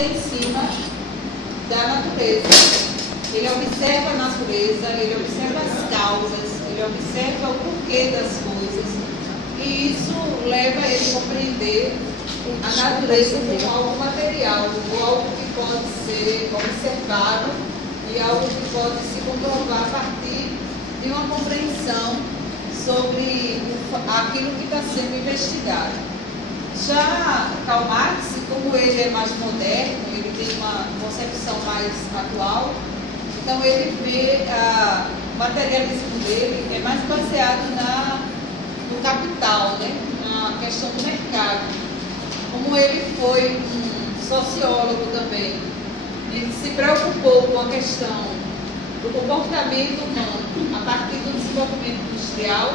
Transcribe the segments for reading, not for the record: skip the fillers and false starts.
em cima da natureza. Ele observa a natureza, ele observa as causas, ele observa o porquê das coisas. E isso leva ele a compreender a natureza como algo material, ou algo que pode ser observado e algo que pode se comprovar a partir de uma compreensão sobre aquilo que está sendo investigado. Já Karl Marx, como ele é mais moderno, ele tem uma concepção mais atual, então ele vê o materialismo dele é mais baseado no capital, né? Na questão do mercado. Como ele foi um sociólogo também, ele se preocupou com a questão do comportamento humano a partir do desenvolvimento industrial,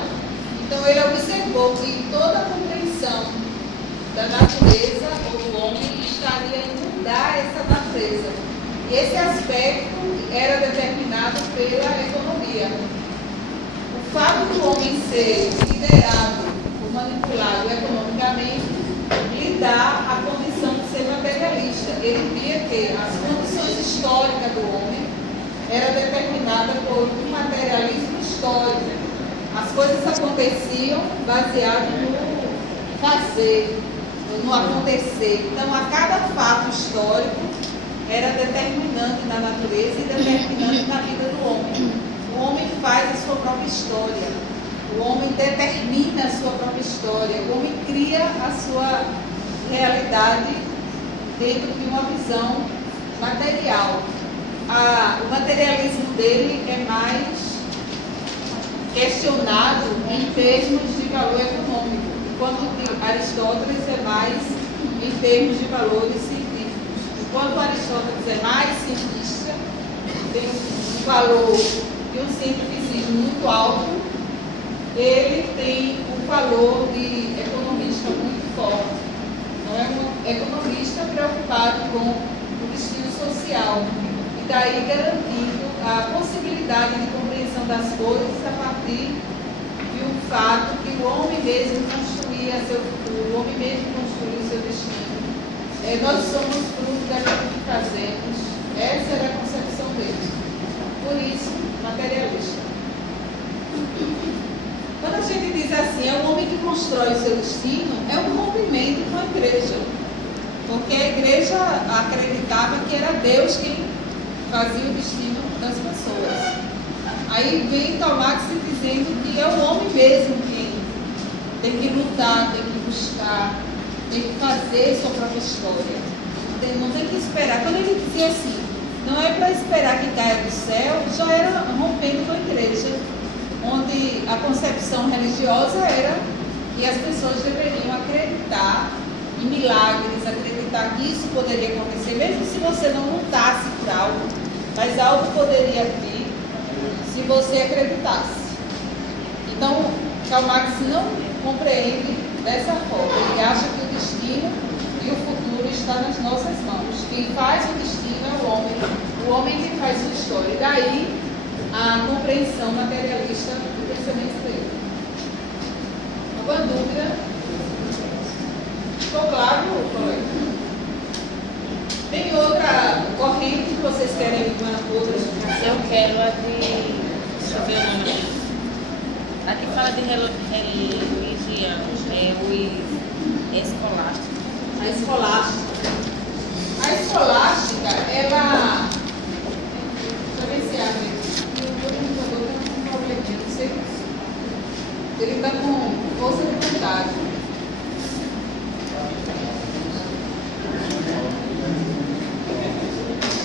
então ele observou que toda a compreensão da natureza ou do homem estaria em mudar essa natureza. E esse aspecto era determinado pela economia. O fato do homem ser liderado ou manipulado economicamente lhe dá a condição de ser materialista. Ele via que as condições históricas do homem era determinada por um materialismo histórico. As coisas aconteciam baseado no fazer, no acontecer. Então, a cada fato histórico era determinante na natureza e determinante na vida do homem. O homem faz a sua própria história. O homem determina a sua própria história. O homem cria a sua realidade dentro de uma visão material. O materialismo dele é mais questionado em termos de valor econômico, enquanto Aristóteles é mais em termos de valores científicos. Enquanto Aristóteles é mais cientista, tem um valor e um cientificismo muito alto, ele tem um valor de economista muito forte. Não é um economista preocupado com o destino social, e daí garantindo a possibilidade de compreensão das coisas a partir de um fato que o homem mesmo construía seu futuro, o homem mesmo construía seu destino. Nós somos fruto daquilo que fazemos. Essa era a concepção dele. Por isso, materialista. Quando a gente diz assim, é o homem que constrói o seu destino, é um rompimento com a igreja. Porque a igreja acreditava que era Deus quem fazia o destino das pessoas. Aí vem Karl Marx dizendo que é o homem mesmo quem tem que lutar, tem que buscar, tem que fazer sua própria história. Não tem que esperar. Quando ele dizia assim, não é para esperar que caia do céu, já era rompendo com a igreja, onde a concepção religiosa era que as pessoas deveriam acreditar em milagres, acreditar que isso poderia acontecer, mesmo se você não lutasse por algo, mas algo poderia vir se você acreditasse. Então, Karl Marx não compreende dessa forma. Ele acha que o destino e o futuro está nas nossas mãos. Quem faz o destino é o homem que faz sua história. E daí a compreensão materialista do pensamento dele. Alguma dúvida? Ficou claro, colega? Tem outra corrente que vocês querem uma outra explicação? Eu quero a de... Deixa eu ver o nome aqui. Aqui fala de religião, é o escolástico. A escolástica. A escolástica, ela... Deixa eu ver se abre. O computador está com um probleminha, não sei. Ele está com força de vontade.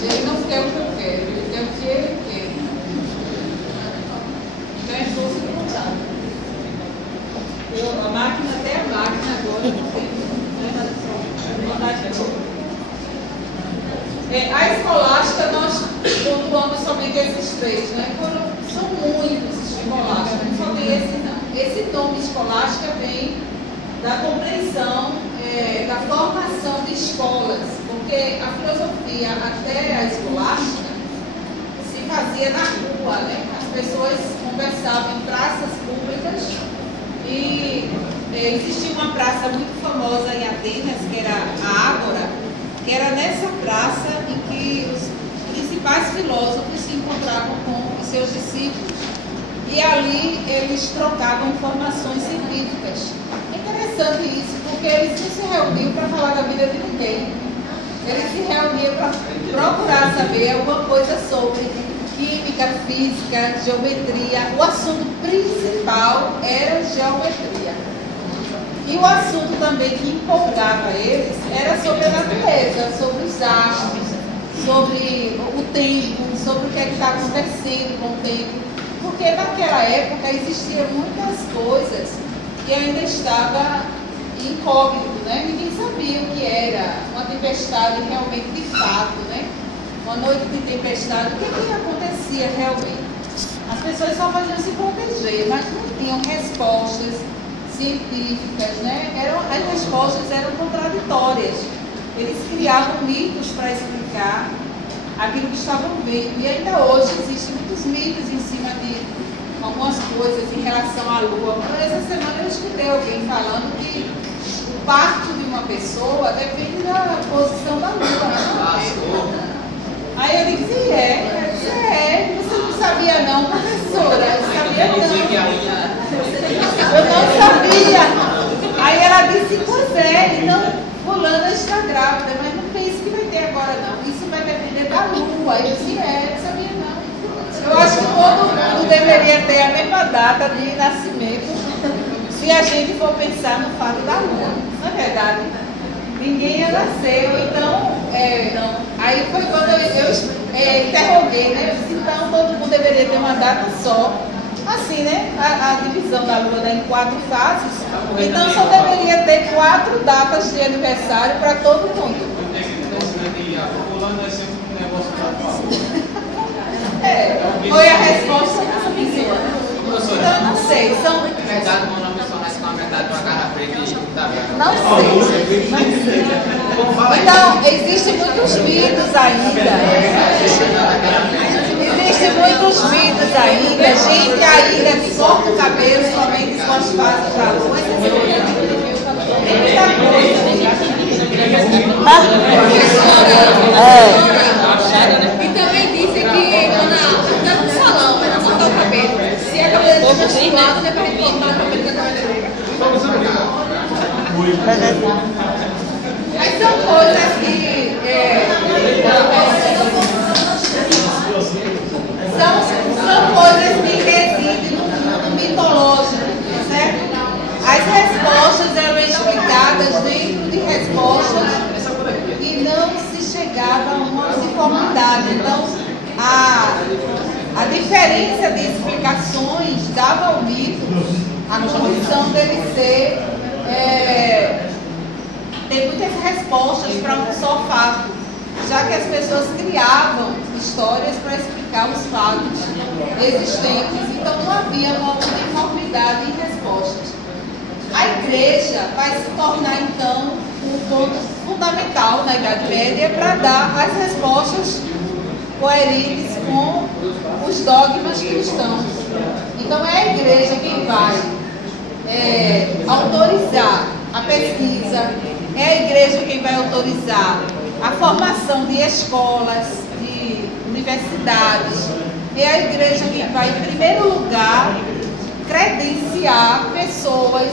Ele não quer o que eu quero, ele quer o que ele quer. Então é força de vontade. A máquina, até a máquina agora não tem vontade de. A escolástica, nós pontuamos somente esses três, né? São muitos escolásticos, não só tem esse não. Esse nome escolástica vem da compreensão, da formação de escolas, porque a filosofia até a escolástica se fazia na rua, né? As pessoas conversavam em praças públicas e existia uma praça muito famosa em Atenas, que era a Ágora, que era nessa praça em que os principais filósofos se encontravam com os seus discípulos. E ali eles trocavam informações científicas. É interessante isso, porque eles não se reuniam para falar da vida de ninguém. Eles se reuniam para procurar saber alguma coisa sobre química, física, geometria. O assunto principal era geometria. E o assunto também que empolgava eles era sobre a natureza, sobre os astros, sobre o tempo, sobre o que é que está acontecendo com o tempo. Porque naquela época existiam muitas coisas que ainda estavam incógnito, né? Ninguém sabia o que era uma tempestade realmente de fato, né? Uma noite de tempestade, o que acontecia realmente? As pessoas só faziam se proteger, mas não tinham respostas científicas, né? As respostas eram contraditórias. Eles criavam mitos para explicar aquilo que estavam vendo. E ainda hoje existem muitos mitos em cima de algumas coisas em relação à Lua. Essa semana eu escutei alguém falando que o parto de uma pessoa depende da posição da Lua. Aí eu disse, você não sabia não, professora? Eu sabia não. Eu não sabia. Aí ela disse, pois é, então fulana está grávida, mas não pense que vai ter agora não. Isso vai depender da Lua. Aí eu disse, não sabia não. Eu acho que todo mundo deveria ter a mesma data de nascimento, se a gente for pensar no fato da Lua. Não é verdade? Ninguém ia nascer, ou então, aí foi quando eu interroguei, né? Eu disse, então todo mundo deveria ter uma data só. Assim, né? A divisão da Lua dá em 4 fases, então só deveria ter 4 datas de aniversário para todo mundo. Foi a resposta dessa pessoa. Então eu não sei, são... Não sei. Então, existem muitos mitos ainda. Existem muitos mitos ainda. Gente ainda que corta o cabelo somente com as fases da Lua. Tem muita coisa. E também dizem que quando está no salão, para cortar o cabelo, se a cabeleireira está suado, não é para ele cortar o cabelo da cabeleireira. Mas são coisas que são coisas que residem no mundo mitológico, certo? As respostas eram explicadas dentro de respostas e não se chegava a uma uniformidade. Então, a diferença de explicações dava ao mito a condição dele ser ter muitas respostas para um só fato, já que as pessoas criavam histórias para explicar os fatos existentes, então não havia uma uniformidade em respostas. A igreja vai se tornar então um ponto fundamental na Idade Média para dar as respostas coerentes com os dogmas cristãos. Então é a igreja quem vai autorizar a pesquisa, é a igreja quem vai autorizar a formação de escolas, de universidades, é a igreja quem vai, em primeiro lugar, credenciar pessoas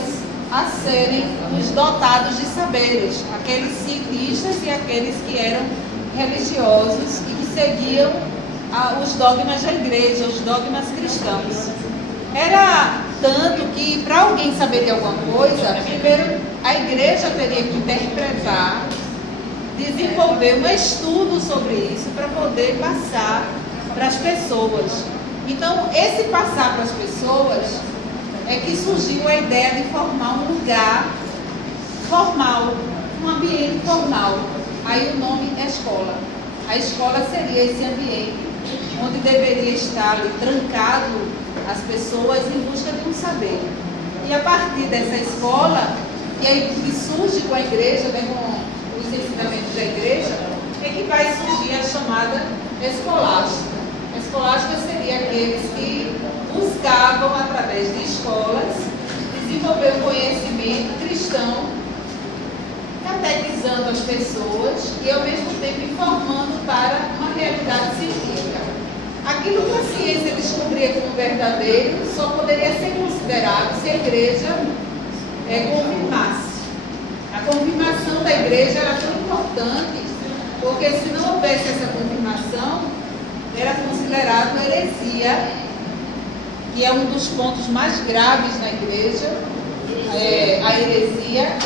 a serem os dotados de saberes, aqueles cientistas e aqueles que eram religiosos e que seguiam os dogmas da igreja, os dogmas cristãos. Era tanto que, para alguém saber de alguma coisa, primeiro a igreja teria que interpretar, desenvolver um estudo sobre isso para poder passar para as pessoas. Então, esse passar para as pessoas é que surgiu a ideia de formar um lugar formal, um ambiente formal. Aí o nome é escola. A escola seria esse ambiente onde deveria estar ali trancado as pessoas em busca de um saber. E a partir dessa escola, e aí que surge com a igreja, né, com os ensinamentos da igreja, é que vai surgir a chamada escolástica. A escolástica seria aqueles que buscavam, através de escolas, desenvolver o conhecimento cristão catequizando as pessoas e ao mesmo tempo informando para uma realidade científica. Aquilo que a ciência descobria como verdadeiro só poderia ser considerado se a igreja confirmasse. A confirmação da igreja era tão importante, porque se não houvesse essa confirmação, era considerado heresia, que é um dos pontos mais graves na igreja. A heresia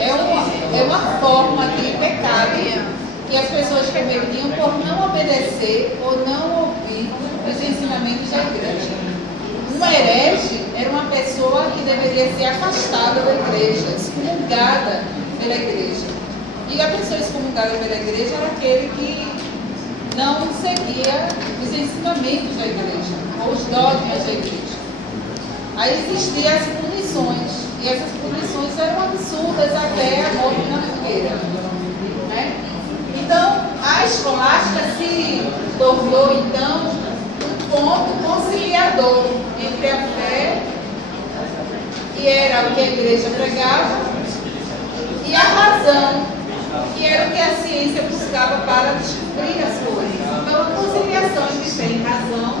é uma forma de pecado que as pessoas cometiam por não obedecer ou não ouvir os ensinamentos da igreja. Um herege era uma pessoa que deveria ser afastada da igreja, excomungada pela igreja. E a pessoa excomungada pela igreja era aquele que não seguia os ensinamentos da igreja, ou os dogmas da igreja. Aí existiam as punições, e essas punições eram absurdas até a morte na fogueira, né? Então, a escolástica se tornou, então, um ponto conciliador entre a fé, que era o que a igreja pregava, e a razão, que era o que a ciência buscava para descobrir as coisas. Então, a conciliação entre fé e razão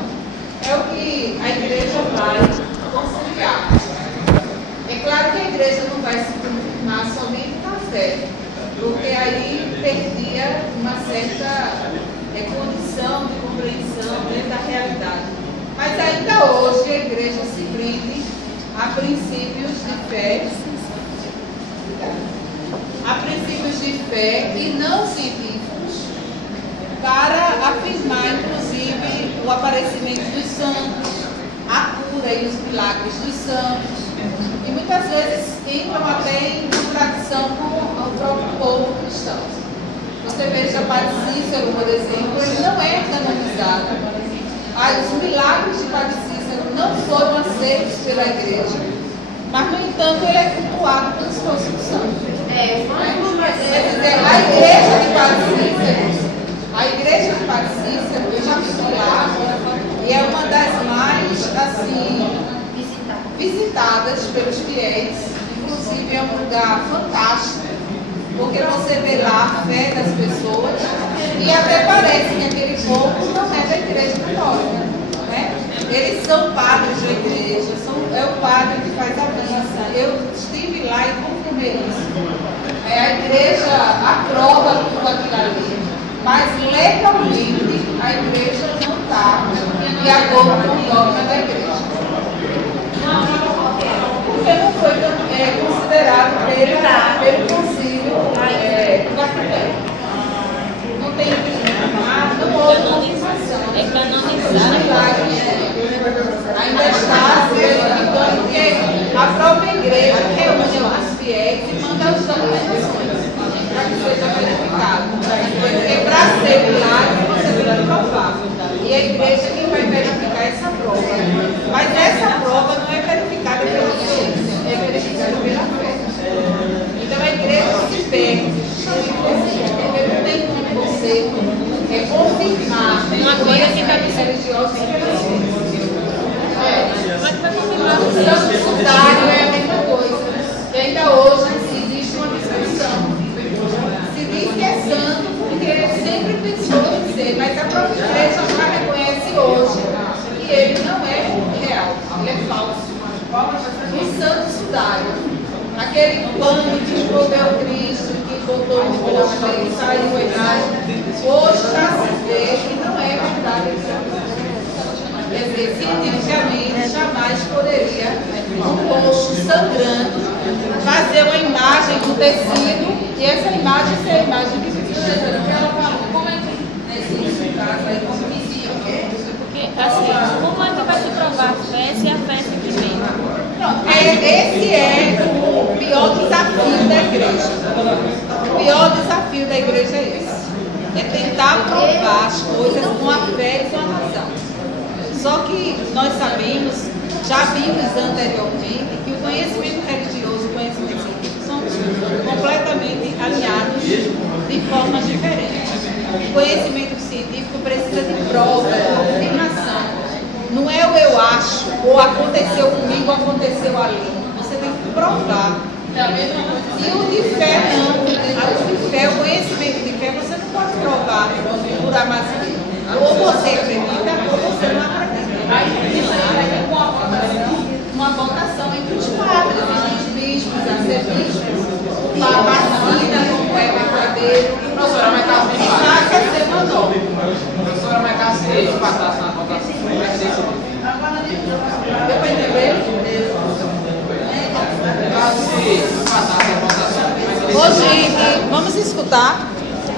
é o que a igreja vai conciliar. É claro que a igreja não vai se confirmar somente na fé, porque aí perdia uma certa condição de compreensão dentro da realidade. Mas ainda hoje a igreja se prende a princípios de fé, e não científicos, para afirmar, inclusive, o aparecimento dos santos, a cura e os milagres dos santos. E muitas vezes entram até em contradição com o próprio povo cristão. Você veja Padre Cícero, por exemplo, ele não é canonizado. Os milagres de Padre Cícero não foram aceitos pela igreja, mas, no entanto, ele é cultuado como se fosse um santo. A igreja de Padre Cícero, eu já fui lá, e é uma das mais, assim, visitadas pelos fiéis. Inclusive, é um lugar fantástico, porque você vê lá a fé das pessoas, e até parece que aquele povo não é da igreja católica, né? Eles são padres da igreja, é o padre que faz a missa. Eu estive lá e confirmei isso. A igreja aprova tudo aquilo ali, mas legalmente a igreja não está de acordo com o dogma da igreja. Porque não foi considerado pelo Concílio Vaticano. Não tem não houve confirmação. É canonizado. Ainda está verificando que a própria igreja reúne os fiéis e manda as documentações para que seja verificado. Porque para ser milagre você tem que provar. E a igreja é quem vai verificar essa prova. Mas essa prova não é verificada pela ciência, é verificada pela fé. Então a igreja se perde, porque não tem como você confirmar Uma coisa que está religiosa e religiosa. Mas vai confirmar O santo sudário é a mesma coisa. E ainda hoje existe uma discussão. Se diz que é santo porque sempre pensou em ser, mas a própria igreja já reconhece hoje que ele não é real, ele é falso. O santo sudário, aquele pano que envolveu Cristo, que botou no rosto e saiu a imagem, hoje já se vê que não é verdade. Quer dizer, cientificamente jamais poderia um rosto sangrando fazer uma imagem do tecido e essa imagem ser a imagem que precisa. Ela falou, como é que nesse caso aí, como dizia? Porque, assim, como é que vai se provar a fé se a fé é sentimento? Pronto, esse é o pior desafio da igreja. O pior desafio da igreja é esse. É tentar provar as coisas com a fé e com a razão. Só que nós sabemos, já vimos anteriormente, que o conhecimento religioso e o conhecimento científico são completamente alinhados de formas diferentes. O conhecimento científico precisa de prova, de confirmação. Não é o eu acho, ou aconteceu comigo, ou aconteceu ali. Você tem que provar É a mesma coisa. E o de fé não. O de fé, o conhecimento de fé, você não pode provar por amazigo. Ou você acredita, ou você não acredita. Aí isso aí vai ter uma votação entre os padres, os bispos, arcebispos, a vacina, como é verdadeiro. Professora, mas caso de Saca ser mandou. Professora, mas caso de eles passassem na votação, como é que seria? Deu para entender? Caso de passassem na votação, como é que seria? Ô, gente, vamos escutar.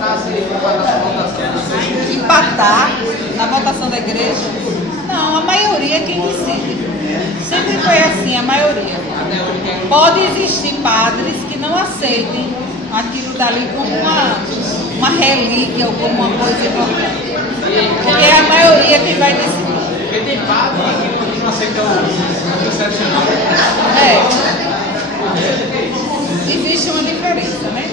Caso de passassem na votação. Empatar na votação da igreja? Não, a maioria é quem decide. Sempre foi assim, a maioria. Pode existir padres que não aceitem aquilo dali como uma relíquia ou como uma coisa importante. Porque é a maioria que vai decidir. Porque tem padre que não aceita o excepcional. É. Existe uma diferença, né?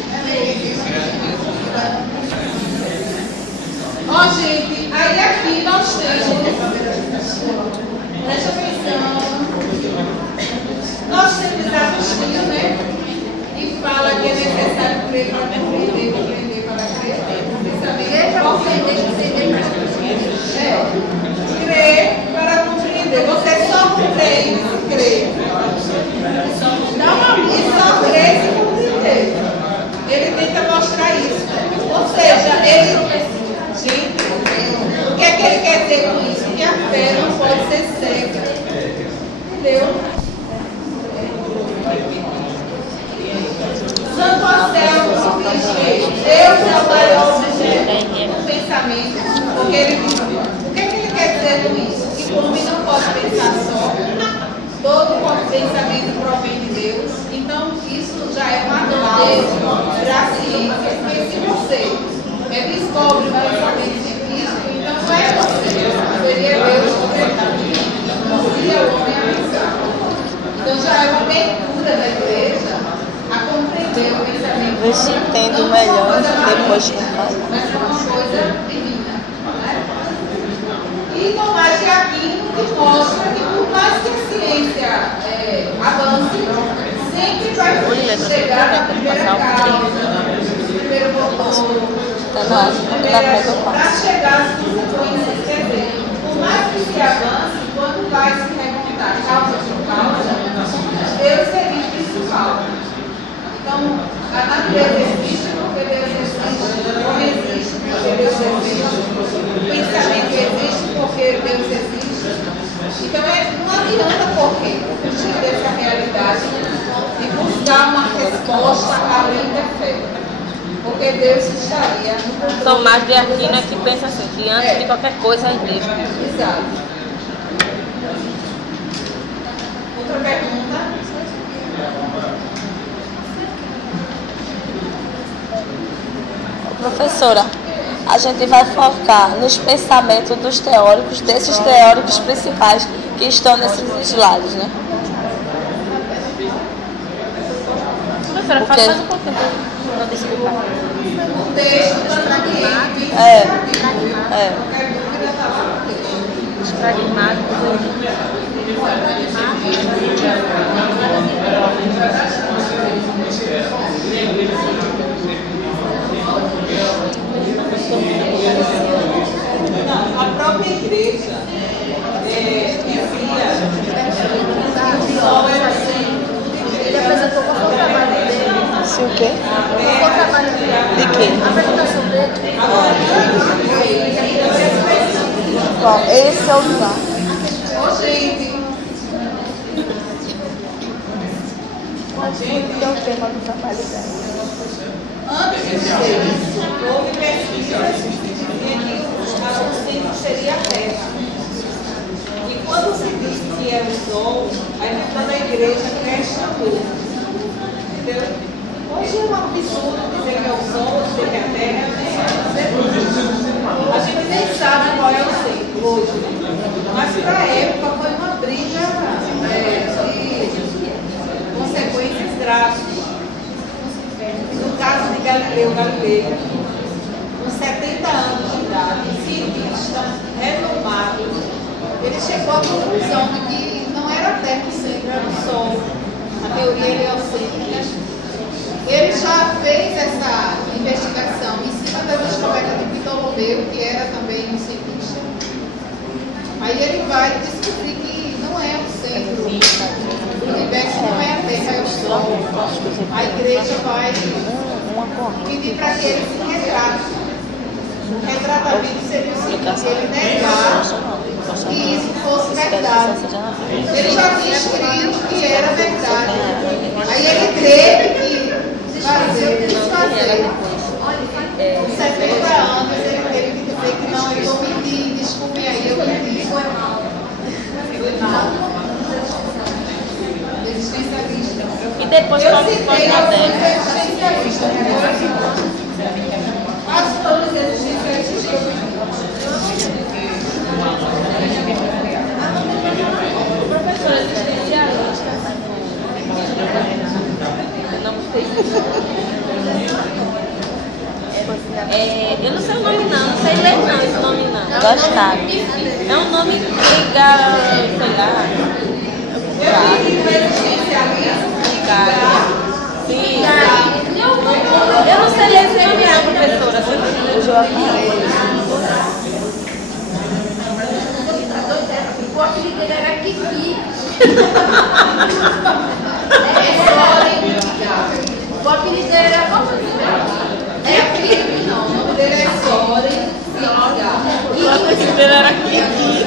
Ó, gente, aí aqui nós temos, presta atenção, nós temos Agostinho, né? Que fala que é necessário crer para compreender, compreender para crer. Crer para compreender, compreender para compreender. Crer para compreender. Você só compreende se crer. E só crer se compreender. Ele tenta mostrar isso. Ou seja, ele... Gente, o que é que ele quer dizer com isso? Que a fé não pode ser cega. Entendeu? Santo Anselmo diz que Deus é o maior objeto do pensamento. Porque ele diz, o que é que ele quer dizer com isso? Que o homem não pode pensar só. Todo pensamento provém de Deus. Então, isso já é uma cláusula para a ciência. Porque se você descobre o pensamento científico, então não é você. Seria Deus completado. Não seria o homem a pensar. Então já é uma abertura da igreja a compreender o pensamento. Vê se entendo melhor depois que faz. Mas é uma coisa divina. Né? E Tomás de Aquino que mostra que por mais que a ciência avance, sempre vai chegar na primeira causa, no primeiro motor. Para chegar às consequências, quer dizer, por mais que se avance, quando vai se remontar causa por causa, Deus seria o principal. Então, a natureza existe porque Deus existe, o homem existe porque Deus existe, o pensamento existe porque Deus existe. Então, não adianta correr, fugir dessa realidade e buscar uma resposta além da fé. Porque Deus estaria no controle. Tomás de Aquino é que pensa assim, que antes de qualquer coisa é Deus. Exato. Outra pergunta? Professora, a gente vai focar nos pensamentos dos teóricos, desses teóricos principais que estão nesses slides, né? Professora, fala mais um pouquinho. Não, desculpa. O texto está aqui. Qualquer dúvida está lá no texto. Os pragmáticos. Não, a própria igreja dizia que o sol era assim. Ele apresentou qual foi o trabalho dele. Se o quê? Qual foi o trabalho dele? De quê? A apresentação dele. Bom, esse é o lugar. Ô, gente. É o tema do trabalho dela. Antes disso, houve pesquisas que diziam que o centro seria a Terra. E quando se disse que era o Sol, aí toda a igreja questionou. Entendeu? Hoje é um absurdo dizer que é o Sol, dizer que é a Terra. A gente nem sabe qual é o centro hoje. Mas para a época foi uma briga de consequências drásticas. No caso de Galileu Galilei, com 70 anos de idade, cientista, renomado, ele chegou à conclusão de que não era a Terra o centro, era o Sol. A teoria heliocêntrica, ele já fez essa investigação em cima das descobertas do Ptolomeu, que era também um cientista. Aí ele vai descobrir que não é o centro do universo, não é a Terra, é o Sol. A igreja vai pedir para que ele se retrate. O retratamento seria o seguinte: ele negar que isso fosse verdade. Ele já tinha escrito que era verdade. Aí ele teve que desfazer. 70 anos ele teve que dizer que não, eu menti, desculpem aí, eu menti. Foi mal. Existencialista. E depois eu pode citei moderno. existencialista. Quase todos os existencialistas. Professora existencialista. Não sei. Eu não sei o nome não sei ler não esse nome não. Gostado. É um nome ligado, sei lá. Eu digo existencialismo. Sim. Eu não sei ler esse nome não, professora. O Joaquim. O apelido dele era Kiki. O apelido dele era como? É Kiki, não. O nome dele é Soren. O apelido dele era Kiki.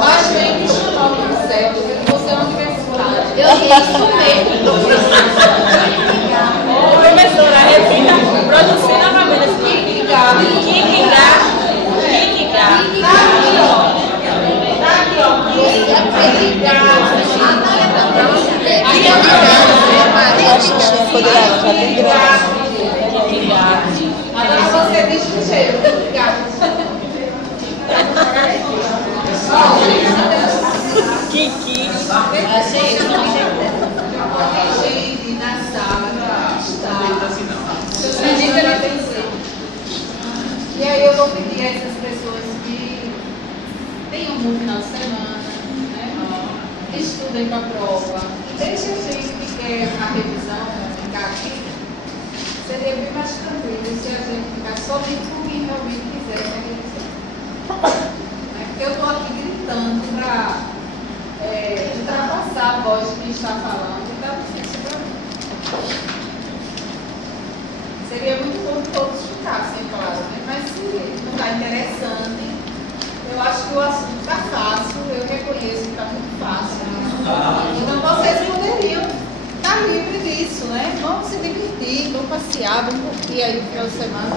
A gente chamou o céu, porque você é uma universitária. Eu disse isso mesmo. Professora, repita, produzir novamente. Kikigá. A xixinha quando ela já tem grande. Agora você diz que cheiro. Kiki. Gente na sala está. E aí eu vou pedir a essas pessoas que tenham um final de semana, né? Estudem para a prova. Deixa a gente que quer a revisão ficar aqui. Seria bem mais tranquilo se a gente ficar só dentro do que realmente quiser a revisão. Porque eu estou aqui gritando para ultrapassar a voz que está falando. Então, difícil para mim. Seria muito bom que todos ficassem, claro, né? Mas se não está interessante, eu acho que o assunto está fácil, eu reconheço que está muito fácil. Então vocês poderiam estar livres disso, né? Vamos se divertir, vamos passear, vamos curtir aí no final de semana.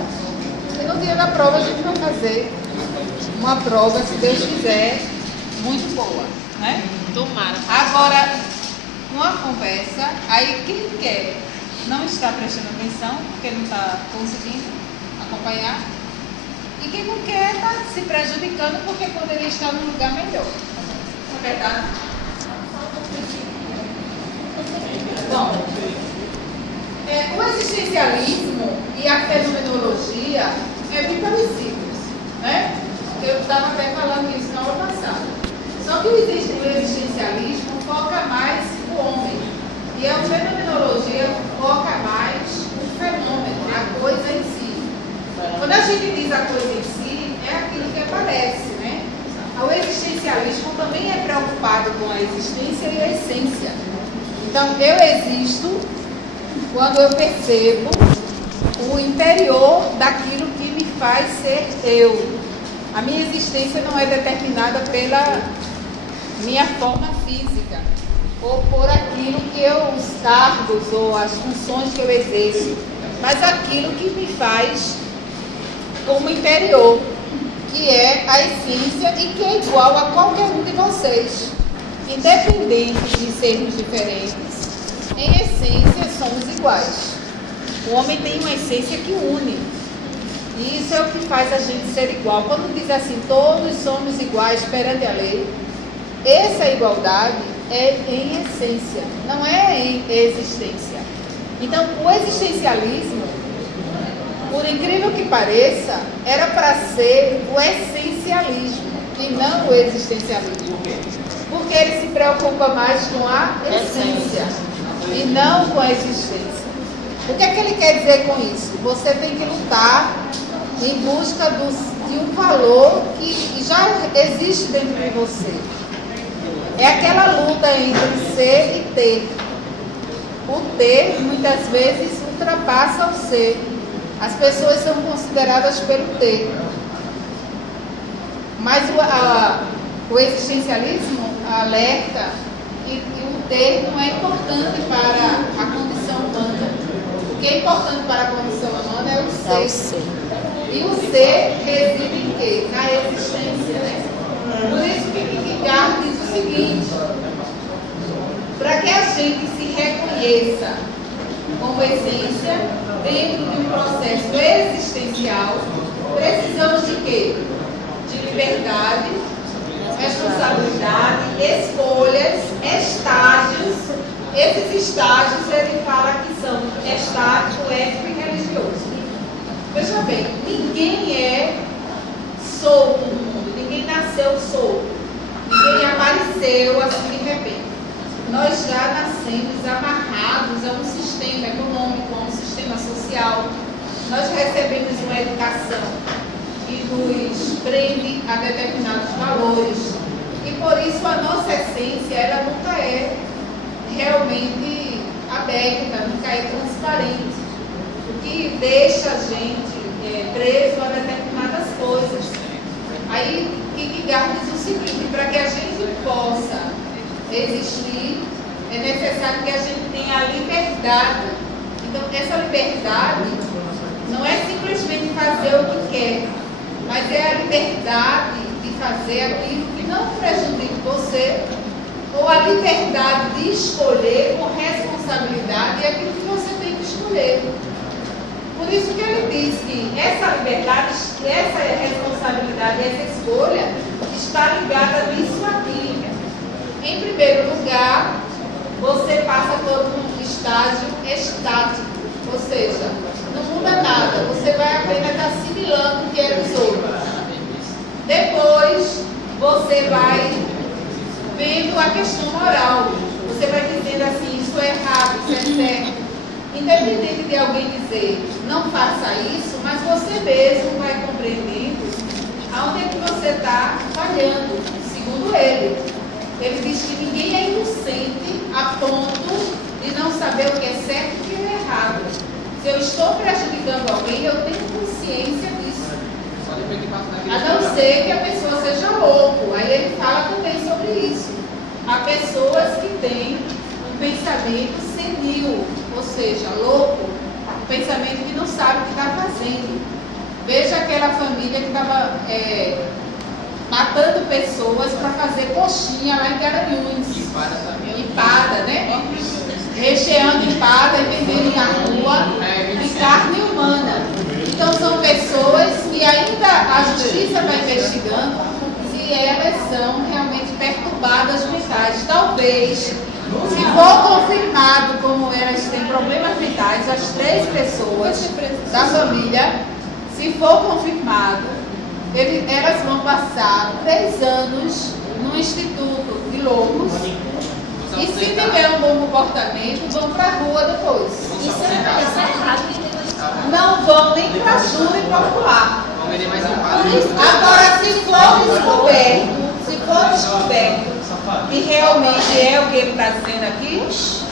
E no dia da prova a gente vai fazer uma prova, se Deus quiser, muito boa, né? Tomara. Agora, uma conversa, aí quem quer não está prestando atenção, porque não está conseguindo acompanhar, e quem não quer está se prejudicando porque poderia estar num lugar melhor. Não é verdade? Bom, o existencialismo e a fenomenologia é bem parecidos, né? Eu estava até falando isso na aula passada. Só que o existencialismo foca mais no homem. E a fenomenologia foca mais no fenômeno, a coisa em si. Quando a gente diz a coisa em si, é aquilo que aparece, né? O existencialismo também é preocupado com a existência e a essência. Então, eu existo quando eu percebo o interior daquilo que me faz ser eu. A minha existência não é determinada pela minha forma física, ou por aquilo que os cargos ou as funções que eu exerço, mas aquilo que me faz como interior, que é a essência e que é igual a qualquer um de vocês. Independente de sermos diferentes, em essência somos iguais. O homem tem uma essência que une. E isso é o que faz a gente ser igual. Quando diz assim, todos somos iguais perante a lei, essa igualdade é em essência, não é em existência. Então, o existencialismo, por incrível que pareça, era para ser o essencialismo e não o existencialismo. Porque ele se preocupa mais com a essência e não com a existência. O que é que ele quer dizer com isso? Você tem que lutar em busca de um valor que já existe dentro de você. É aquela luta entre ser e ter. O ter, muitas vezes, ultrapassa o ser. As pessoas são consideradas pelo ter. Mas o existencialismo alerta que o ter não é importante para a condição humana. O que é importante para a condição humana é o ser. E o ser reside em quê? Na existência, né? Por isso que Kierkegaard diz o seguinte: para que a gente se reconheça como essência dentro de um processo existencial, precisamos de quê? De liberdade, responsabilidade, escolhas, estágios. Esses estágios ele fala que são estático, ético e religioso. Veja bem, ninguém é solto no mundo, ninguém nasceu solto, ninguém apareceu assim de repente. Nós já nascemos amarrados a um sistema econômico, a um sistema social. Nós recebemos uma educação que nos prende a determinados valores. E por isso a nossa essência, ela nunca é realmente aberta, nunca é transparente. O que deixa a gente preso a determinadas coisas. Aí Kierkegaard diz o seguinte: para que a gente possa existir, é necessário que a gente tenha a liberdade. Então, essa liberdade não é simplesmente fazer o que quer, mas é a liberdade de fazer aquilo que não prejudique você, ou a liberdade de escolher com responsabilidade aquilo que você tem que escolher. Por isso que ele diz que essa liberdade, essa responsabilidade, essa escolha está ligada nisso aqui. Em primeiro lugar, você passa por um estágio estático, ou seja, não muda nada, você vai apenas assimilando o que é dos outros. Depois, você vai vendo a questão moral, você vai dizendo assim: isso é errado, isso é certo. Independente de alguém dizer, não faça isso, mas você mesmo vai compreendendo aonde é que você está falhando, segundo ele. Ele diz que ninguém é inocente a ponto de não saber o que é certo e o que é errado. Se eu estou prejudicando alguém, eu tenho consciência disso. A não ser que a pessoa seja louco. Aí ele fala também sobre isso. Há pessoas que têm um pensamento senil, ou seja, louco, um pensamento que não sabe o que está fazendo. Veja aquela família que estava matando pessoas para fazer coxinha lá em Garanhuns. Empada, né? Recheando empada e vendendo na rua de carne humana. Então são pessoas que ainda a justiça está investigando se elas são realmente perturbadas mentais. Talvez, se for confirmado como elas têm problemas mentais, as 3 pessoas da família, se for confirmado, elas vão passar 3 anos no Instituto de Loucos e, se tiver um bom comportamento, vão para a rua depois. Isso é errado. Não vão nem para a júri popular. Agora, se for descoberto que realmente é o que ele está dizendo aqui,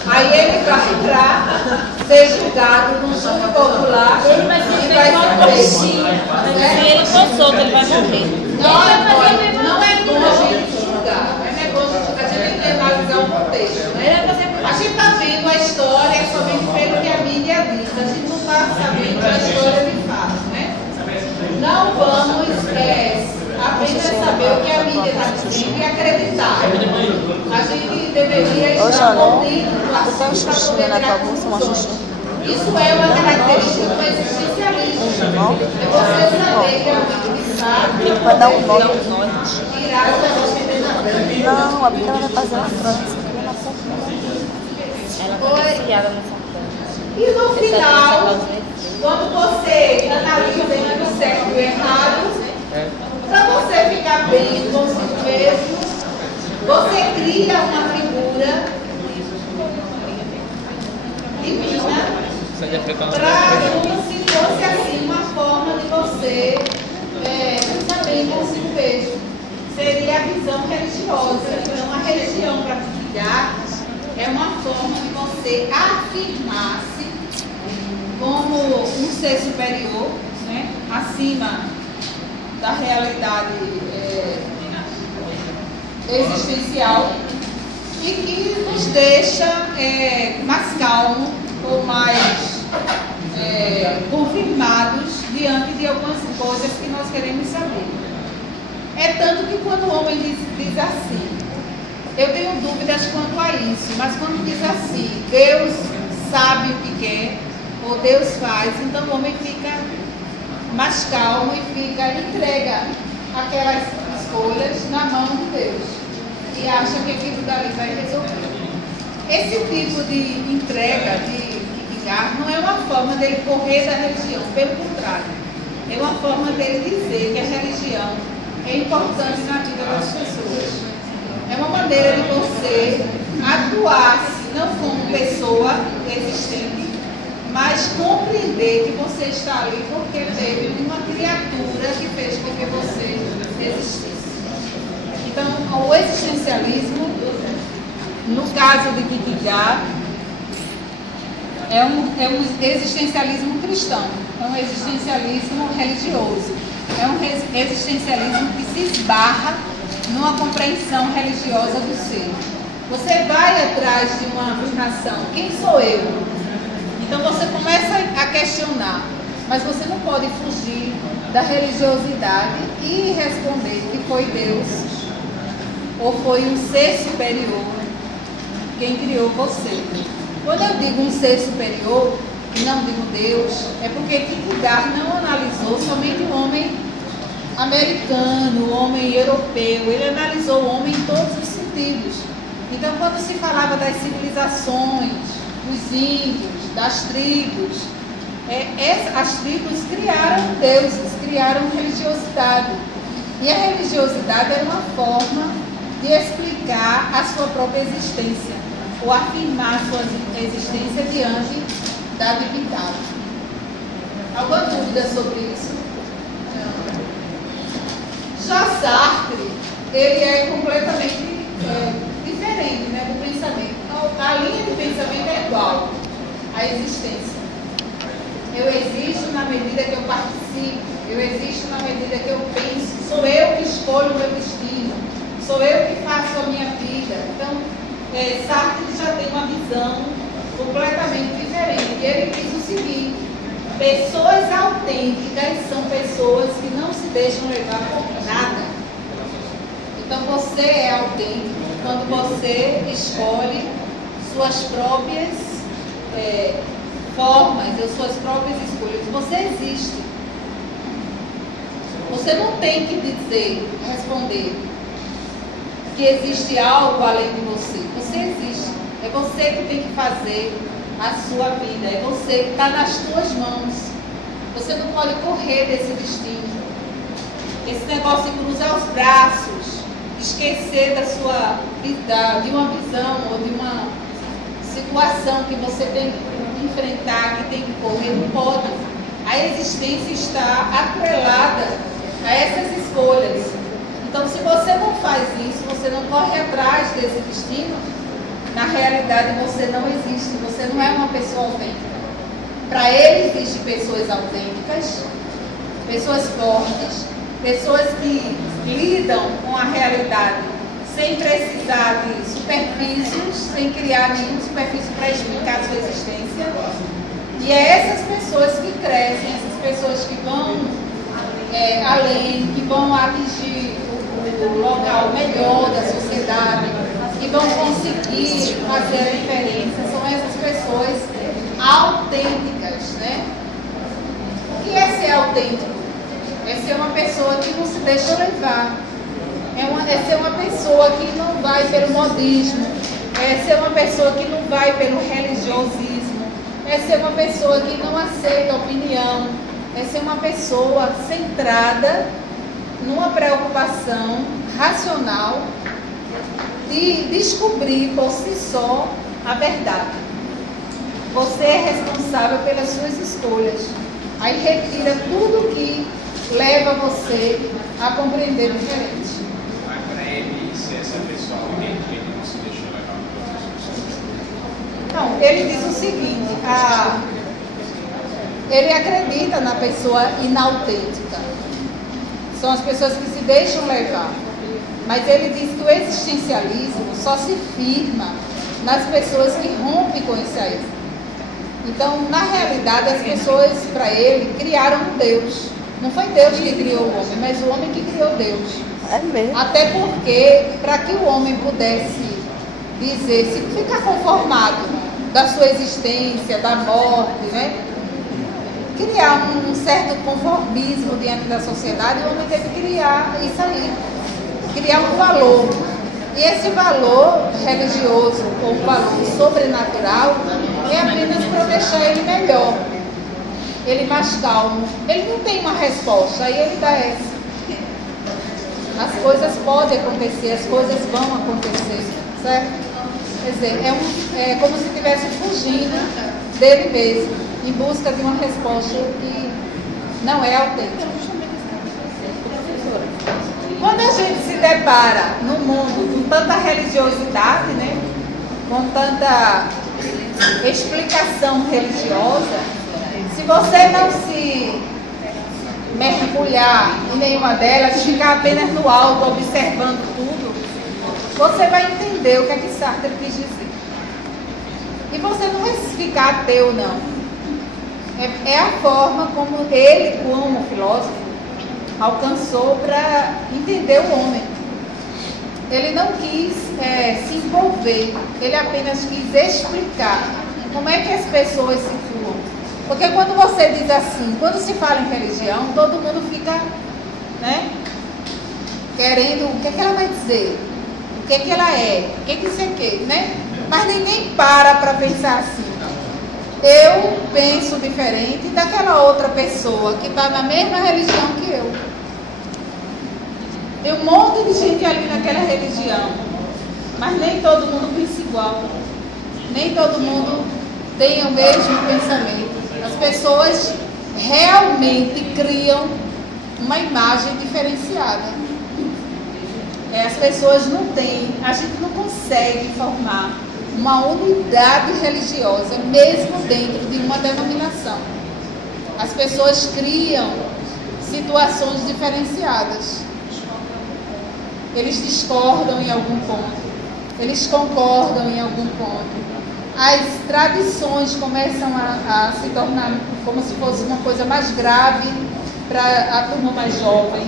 aí ele vai entrar, ser julgado no júri popular Ele vai ser e vai ser preso. Se ele for solto, ele vai morrer. Não é bom a gente julgar, mas é bom a gente tem que analisar o contexto, né? A gente está vendo a história somente pelo que a mídia diz, a gente não está sabendo a história de fato, né? Não vamos apenas saber o que a mídia está dizendo e acreditar. A gente deveria estar ouvindo o assunto para poder tirar conclusões. Isso é uma característica do existencialismo. É você saber realmente que sabe Vai dar um nome. tirar o negócio. Não, a Bíblia vai fazer uma França. Ela está criada nessa frente. E no final, quando você analisa entre o certo e o errado, para você ficar bem consigo mesmo, você cria uma figura divina para como se fosse assim uma forma de você também consigo vejo. Seria a visão religiosa. Então a religião para Kierkegaard é uma forma de você afirmar-se como um ser superior, né, acima da realidade existencial, e que nos deixa mais calmos ou mais confirmados diante de algumas coisas que nós queremos saber. É tanto que quando o homem diz assim, eu tenho dúvidas quanto a isso, mas quando diz assim, Deus sabe o que quer, ou Deus faz, então o homem fica mais calmo e entrega aquelas escolhas na mão de Deus e acha que aquilo dali vai resolver. Esse tipo de entrega de Kierkegaard não é uma forma dele correr da religião, pelo contrário, é uma forma dele dizer que a religião é importante na vida das pessoas. É uma maneira de você atuar-se não como pessoa existente, mas compreender que você está ali porque teve uma criatura que fez com que você existisse. Então, o existencialismo, no caso de Kierkegaard, é um existencialismo cristão, é um existencialismo religioso, é um existencialismo que se esbarra numa compreensão religiosa do ser. Você vai atrás de uma afirmação, quem sou eu? Então você começa a questionar, mas você não pode fugir da religiosidade e responder que foi Deus ou foi um ser superior quem criou você. Quando eu digo um ser superior e não digo Deus, é porque Kierkegaard não analisou somente o homem americano, o homem europeu, ele analisou o homem em todos os sentidos. Então, quando se falava das civilizações, dos índios, das tribos, as tribos criaram deuses, criaram religiosidade. E a religiosidade era uma forma de explicar a sua própria existência, ou afirmar a sua existência diante da divindade. Alguma dúvida sobre isso? Já Sartre, ele é completamente diferente, né, do pensamento. A linha de pensamento é igual à existência. Eu existo na medida que eu participo, eu existo na medida que eu penso, sou eu que escolho o meu destino, sou eu que faço a minha vida. Então, Sartre já tem uma visão completamente diferente. E ele diz o seguinte: pessoas autênticas são pessoas que não se deixam levar por nada. Então você é autêntico quando você escolhe suas próprias formas, ou suas próprias escolhas. Você existe. Você não tem que responder que existe algo além de você. Você existe. É você que tem que fazer a sua vida. É você que está nas suas mãos. Você não pode correr desse destino. Esse negócio de cruzar os braços, esquecer de uma visão ou de uma situação que você tem que enfrentar, que tem que correr, não pode. A existência está atrelada a essas escolhas. Então, se você não faz isso, você não corre atrás desse destino, na realidade você não existe, você não é uma pessoa autêntica. Para ele existem pessoas autênticas, pessoas fortes, pessoas que lidam com a realidade sem precisar de superfícies, sem criar nenhum superfície para explicar a sua existência. E é essas pessoas que crescem, essas pessoas que vão além, que vão atingir o local melhor da sociedade, que vão conseguir fazer a diferença. São essas pessoas autênticas, né? O que é ser autêntico? É ser uma pessoa que não se deixa levar. É ser uma pessoa que não vai pelo modismo. É ser uma pessoa que não vai pelo religiosismo. É ser uma pessoa que não aceita opinião. É ser uma pessoa centrada numa preocupação racional de descobrir por si só a verdade. Você é responsável pelas suas escolhas. Aí retira tudo que leva você a compreender diferente. Mas para ele ser essa pessoa, ele não se deixou levar Não, ele diz o seguinte, ele acredita na pessoa inautêntica. São as pessoas que se deixam levar. Mas ele diz que o existencialismo só se firma nas pessoas que rompem com isso aí. Então, na realidade, as pessoas, para ele, criaram um Deus. Não foi Deus que criou o homem, mas o homem que criou Deus. É mesmo. Até porque, para que o homem pudesse dizer, se ficar conformado da sua existência, da morte, né? Criar um certo conformismo diante da sociedade, o homem teve que criar isso aí. Criar um valor. E esse valor religioso, ou um valor sobrenatural, é apenas para deixar ele melhor, ele mais calmo. Ele não tem uma resposta, aí ele dá essa. As coisas podem acontecer, as coisas vão acontecer, certo? Quer dizer, é como se estivesse fugindo dele mesmo, em busca de uma resposta que não é autêntica. Quando a gente se depara no mundo com tanta religiosidade, né, com tanta explicação religiosa, se você não se mergulhar em nenhuma delas, ficar apenas no alto, observando tudo, você vai entender o que é que Sartre quis dizer. E você não vai ficar ateu, não. É a forma como ele, como filósofo, alcançou para entender o homem. Ele não quis se envolver, ele apenas quis explicar como é que as pessoas se situam. Porque quando você diz assim, quando se fala em religião, todo mundo fica, né, querendo o que é que ela vai dizer, o que é que ela é, o que é que isso aqui, né? Mas ninguém para pensar assim. Eu penso diferente daquela outra pessoa que está na mesma religião que eu. Tem um monte de gente ali naquela religião, mas nem todo mundo pensa igual. Nem todo mundo tem o mesmo pensamento. As pessoas realmente criam uma imagem diferenciada. As pessoas não têm, a gente não consegue formar uma unidade religiosa, mesmo dentro de uma denominação. As pessoas criam situações diferenciadas. Eles discordam em algum ponto, eles concordam em algum ponto. As tradições começam a se tornar como se fosse uma coisa mais grave para a turma mais jovem.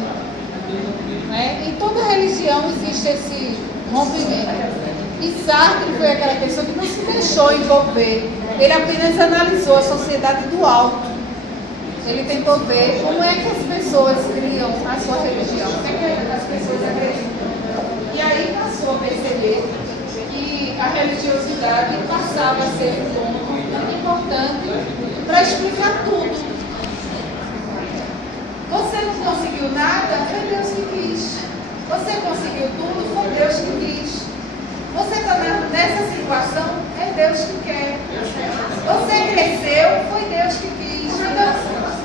Né? Em toda religião existe esse rompimento. E Sartre foi aquela pessoa que não se deixou envolver. Ele apenas analisou a sociedade do alto. Ele tentou ver como é que as pessoas criam a sua religião, o que é que as pessoas acreditam. E aí passou a perceber que a religiosidade passava a ser um ponto muito importante para explicar tudo. Você não conseguiu nada, foi Deus que quis. Você conseguiu tudo, foi Deus que quis. Você está nessa situação, é Deus que quer. Você cresceu, foi Deus que quis. Então,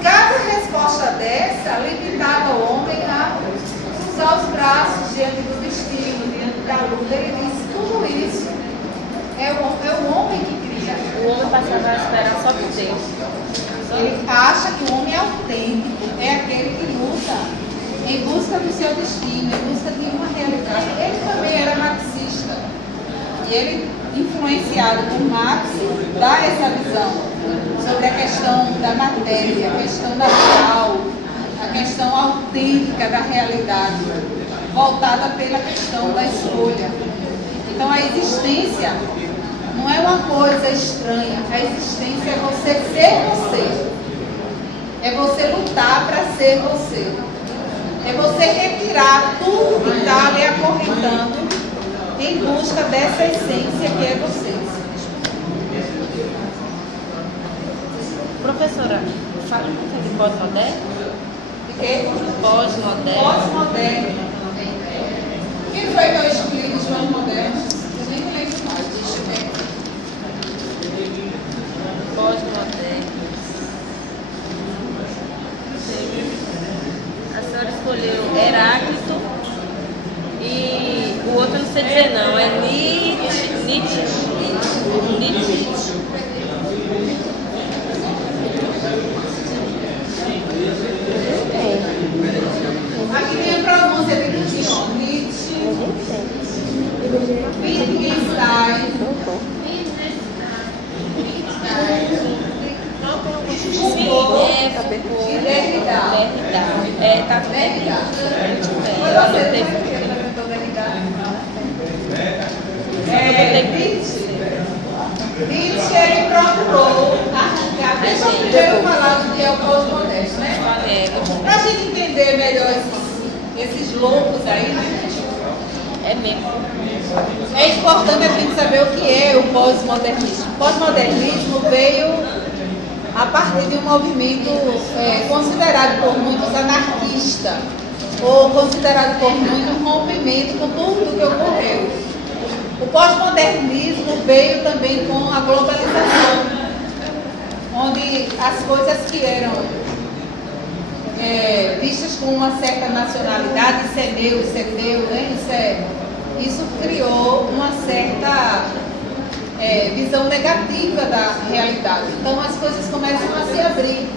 cada resposta dessa limitava o homem a usar os braços diante do destino, diante da luta. Ele disse, tudo isso é o homem que cria. O homem passava a esperar só por Deus. Ele acha que o homem é autêntico, é aquele que luta em busca do seu destino, em busca de uma realidade. Ele também era marxista. E ele, influenciado por Marx, dá essa visão sobre a questão da matéria, a questão da real, a questão autêntica da realidade, voltada pela questão da escolha. Então a existência não é uma coisa estranha, a existência é você ser você. É você lutar para ser você. É você retirar tudo que está lhe acorrentando em busca dessa essência que é você. Professora, fala um pouco de pós-moderno. De quê? Pós-moderno. Pós-moderno. Quem foi que eu escolhi dos mais modernos? Eu nem me lembro mais. Deixa eu ver. Pós-modernos. A senhora escolheu Heráclito e o outro eu não sei dizer não, é Nietzsche. Aqui tem a pronúncia de Nietzsche. Wittgenstein. E Derrida. Tá tudo Derrida. Foi Eu você anotei. que apresentou Derrida? Nietzsche, ele procurou arrancar. Deixa eu primeiro falar do que é o pós-moderno, né? Para a gente entender melhor esses loucos aí, né? É mesmo. É importante a gente saber o que é o pós-modernismo. O pós-modernismo veio a partir de um movimento considerado por muitos anarquista, ou considerado por muitos um rompimento com tudo que ocorreu. O pós-modernismo veio também com a globalização, onde as coisas que eram vistas com uma certa nacionalidade, isso é meu, né? Isso criou uma certa visão negativa da realidade. Então as coisas começam a se abrir,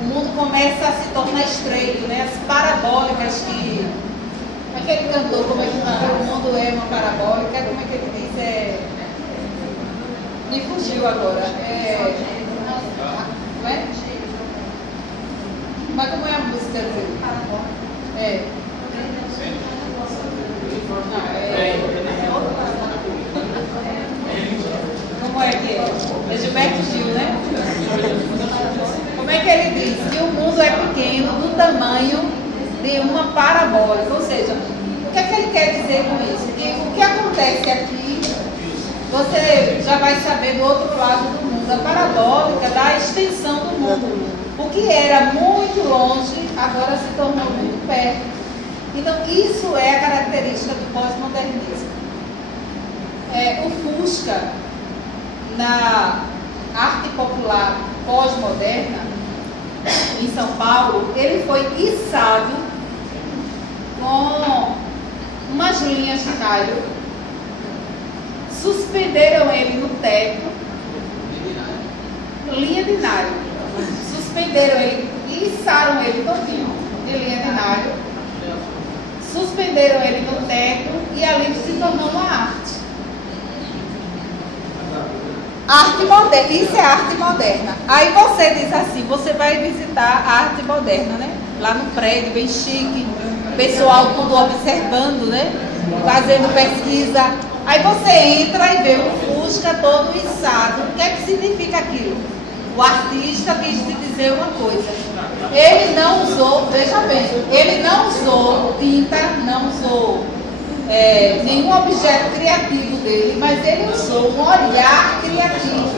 o mundo começa a se tornar estreito, né? As parabólicas que... Aquele cantor, como é que fala? O mundo é uma parabólica, como é que ele diz? Me fugiu agora. Não é? Mas como é a música dele? Como é que é? É Gilberto Gil, né? Como é que ele diz? Que o mundo é pequeno do tamanho de uma parabólica. Ou seja, o que é que ele quer dizer com isso? Que o que acontece aqui, você já vai saber do outro lado do mundo. A parabólica da extensão do mundo. O que era muito longe, agora se tornou muito perto. Então, isso é a característica do pós-modernismo. O Fusca, na arte popular pós-moderna, em São Paulo, ele foi içado com umas linhas de raio, suspenderam ele no teto, linha de nylon, suspenderam ele, içaram ele todinho de linha de nylon, suspenderam ele no teto e ali se tornou uma arte. Arte moderna, isso é arte moderna. Aí você diz assim, você vai visitar a arte moderna, né? Lá no prédio, bem chique, pessoal tudo observando, né? Fazendo pesquisa. Aí você entra e vê o Fusca todo içado. O que é que significa aquilo? O artista quis te dizer uma coisa. Ele não usou, veja bem, ele não usou tinta, não usou nenhum objeto criativo dele, mas ele usou um olhar criativo.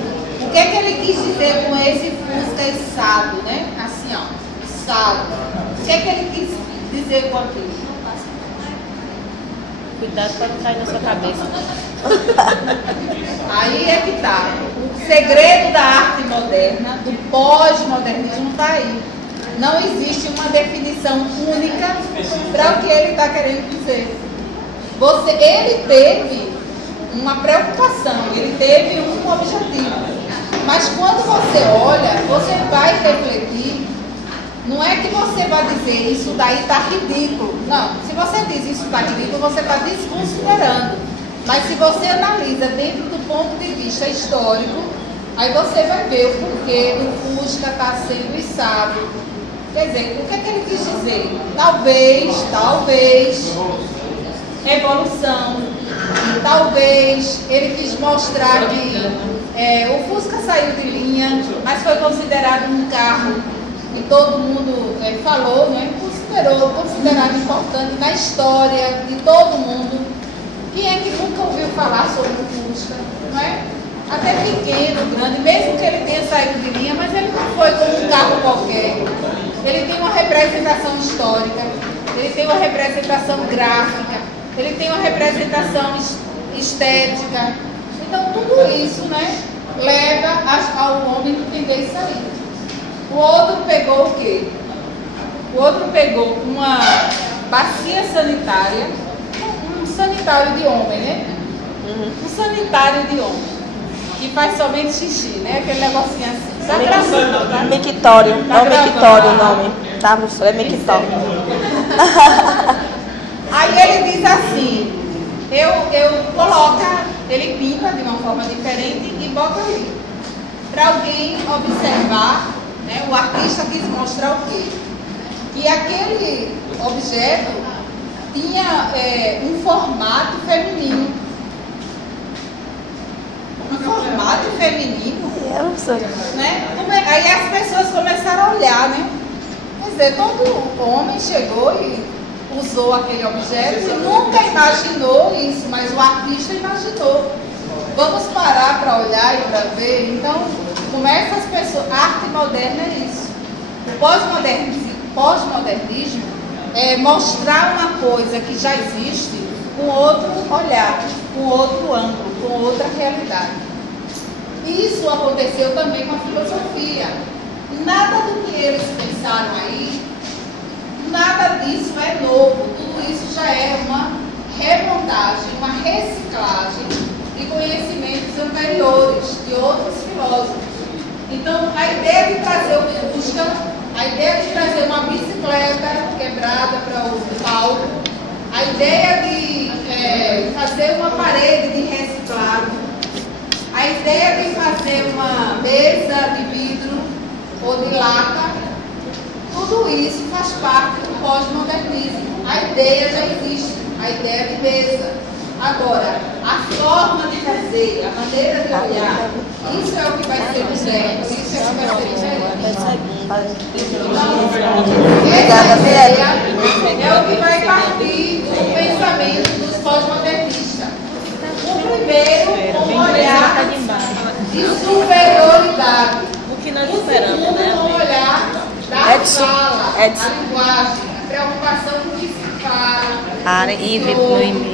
O que é que ele quis dizer com esse Fusca içado, né? Assim, ó, içado. O que é que ele quis dizer com aquilo? Cuidado para não cair na sua cabeça. Aí é que tá. O segredo da arte moderna, do pós-modernismo, está aí. Não existe uma definição única para o que ele está querendo dizer. Ele teve uma preocupação, ele teve um objetivo. Mas quando você olha, você vai refletir. Não é que você vai dizer isso daí está ridículo. Não, se você diz isso está ridículo, você está desconsiderando. Mas se você analisa dentro do ponto de vista histórico, aí você vai ver o porquê do Fusca estar sendo içado. Quer dizer, o que é que ele quis dizer? Talvez, evolução. Talvez ele quis mostrar que o Fusca saiu de linha, mas foi considerado um carro que todo mundo falou, né? Considerado importante na história de todo mundo. Quem é que nunca ouviu falar sobre o Fusca? Não é? Até pequeno, grande, mesmo que ele tenha saído de linha, mas ele não foi como um carro qualquer. Ele tem uma representação histórica, ele tem uma representação gráfica, ele tem uma representação estética. Então, tudo isso, né, leva ao homem entender isso aí. O outro pegou o quê? O outro pegou uma bacia sanitária, um sanitário de homem, né? Um sanitário de homem, que faz somente xixi, né? Aquele negocinho assim. Tá gravando, tá? Mictório. É Tá o Mictório o gravando. nome. Tá, professor? É Mictório. Aí ele diz assim, eu coloca, ele pinta de uma forma diferente e bota ali. Para alguém observar, né, o artista quis mostrar o quê? Que aquele objeto tinha um formato feminino. Um formato feminino, É, professor. né? Aí as pessoas começaram a olhar, né? Quer dizer, todo homem chegou e usou aquele objeto e nunca imaginou isso, mas o artista imaginou. Vamos parar para olhar e para ver. Então, começa as pessoas. A arte moderna é isso. O pós-modernismo é mostrar uma coisa que já existe com outro olhar, com outro ângulo, com outra realidade. Isso aconteceu também com a filosofia. Nada do que eles pensaram aí, nada disso é novo. Tudo isso já é uma remontagem, uma reciclagem de conhecimentos anteriores de outros filósofos. Então, a ideia de trazer o Fusca, a ideia de trazer uma bicicleta quebrada para o palco, a ideia de fazer uma parede de reciclado, a ideia de fazer uma mesa de vidro ou de lata, tudo isso faz parte do pós-modernismo. A ideia já existe, a ideia de mesa. Agora, a forma de fazer, a maneira de olhar, isso é o que vai ser moderno, isso é o que vai ser diferente. Essa ideia é o que vai partir do pensamento dos pós-modernistas. O primeiro, com um olhar de superioridade. O que nós O esperamos, segundo, né? com um olhar da fala, da linguagem, a preocupação com o que se fala. Cara, e no e-mail.